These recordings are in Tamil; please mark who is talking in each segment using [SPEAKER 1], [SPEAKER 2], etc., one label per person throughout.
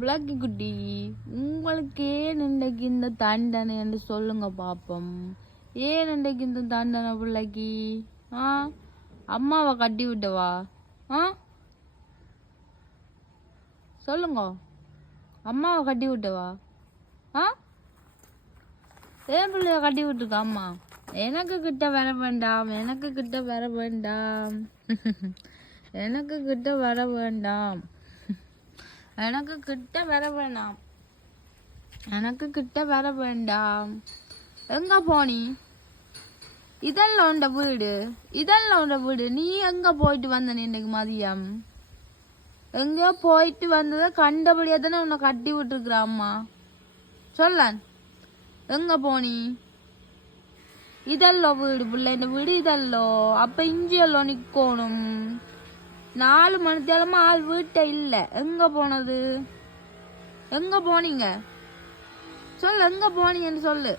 [SPEAKER 1] விளக்கி குட்டி உங்களுக்கு ஏன் இன்றைக்கு இந்த தண்டனை என்று சொல்லுங்க பாப்போம். ஏன் இன்றைக்கு இந்த தண்டனை பிள்ளைக்கு? ஆ? அம்மாவை கட்டி விட்டவா? ஆ? சொல்லுங்க. அம்மாவை கட்டி விட்டவா? ஆ? ஏன் பிள்ளைய கட்டி விட்டுருக்க அம்மா? எனக்கு கிட்ட வர வேண்டாம் எனக்கு கிட்ட வர வேண்டாம். எனக்கு கிட்ட வர வேண்டாம். எனக்கு கிட்ட வர வேண்டாம் எனக்கு கிட்ட வர வேண்டாம். எங்க போனி? இதெல்லாம் உண்ட வீடு. இதெல்லாம் உண்ட வீடு. நீ எங்க போயிட்டு வந்த நீ இன்னைக்கு மதியம்? எங்கேயோ போயிட்டு வந்ததை கண்டபடியாக தானே உன்னை கட்டி விட்டுருக்குற அம்மா? சொல்ல. எங்க போனி? இதல்லோ வீடு பிள்ளை. இந்த வீடு இதல்லோ. அப்ப இஞ்சியெல்லாம் நிக்கணும். நாலு மணி தேலமா ஆள் வீட்டை இல்ல. எங்க போனது? எங்க போனீங்க? சொல்லு எங்க போனீங்கன்னு சொல்லு.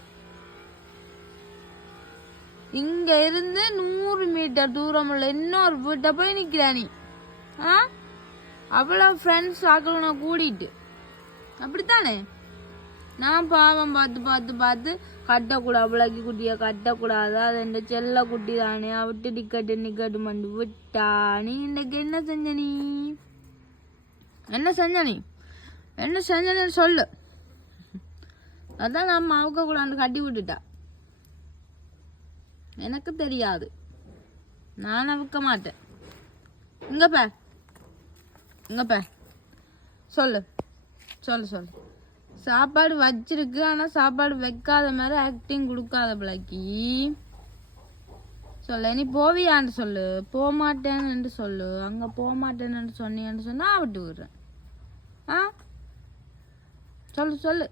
[SPEAKER 1] இங்க இருந்து நூறு மீட்டர் தூரம் உள்ள இன்னொரு வீட்டை போய் நிக்கிறா நீ. ஆ? அவ்வளோ ஃப்ரெண்ட்ஸ் ஆக்கணும் கூட்டிட்டு. அப்படித்தானே? நான் பாவம் பார்த்து பார்த்து பார்த்து கட்டக்கூடாது விளக்கி குட்டியை கட்டக்கூடாது. அது இந்த செல்ல குட்டி தானே. விட்டு டிக்கெட்டு நிக்கட்டு மண்டு விட்டா. நீ இன்றைக்கு என்ன செஞ்ச நீ? என்ன செஞ்ச நீ? என்ன செஞ்சனு சொல்லு. அதான் நம்ம அவுக்க கூடாது கட்டி விட்டுட்டா. எனக்கு தெரியாது. நான் அவுக்க மாட்டேன். இங்க பே சொல்லு. சொல்லு சொல்லு. சாப்பாடு வச்சிருக்கு ஆனால் சாப்பாடு வைக்காத மாதிரி ஆக்டிங் கொடுக்காத பிளாக்கி. சொல்ல நீ போவியான்னு சொல்லு. போகமாட்டேன்னு சொல்லு. அங்கே போகமாட்டேன்னு சொன்னீங்கன்னு சொன்னால் விட்டு விடுறேன். ஆ? சொல்லு சொல்லு.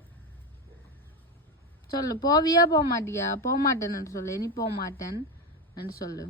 [SPEAKER 1] சொல்லு போவியா போக மாட்டியா போக மாட்டேன்னு சொல்லு. நீ போக மாட்டேன்னு சொல்லு.